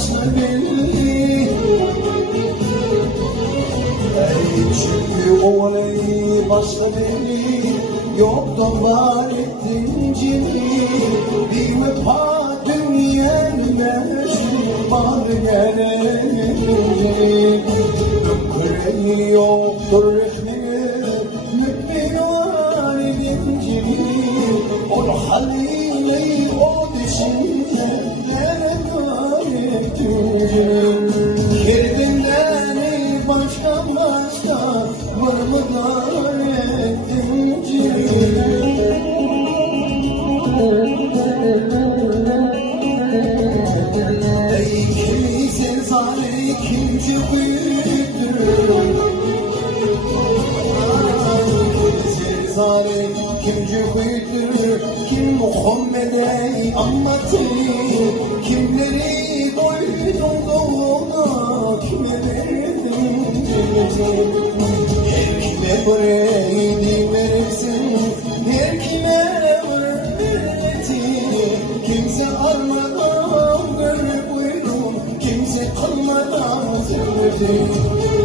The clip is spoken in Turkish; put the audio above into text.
başka belli. Çünkü olayı başka belli. Yoktan var ettin cini. Bir vefa dünyanın meşri var gelince. Yüreği yoktur rehmini, mümin var edince. O haliyle o dişinde yere var ettince. Kendinden başka var mı dar ettince. Ey kimse zalimi kimce büyüktür. Kimse zalim kimce büyüktür. Kim Muhammed'e anlatır. Kimleri boynunda kimleri her kime burayı verirsin. Her kime kimse armadan gönül buydum, kimse kalmadan sevdim.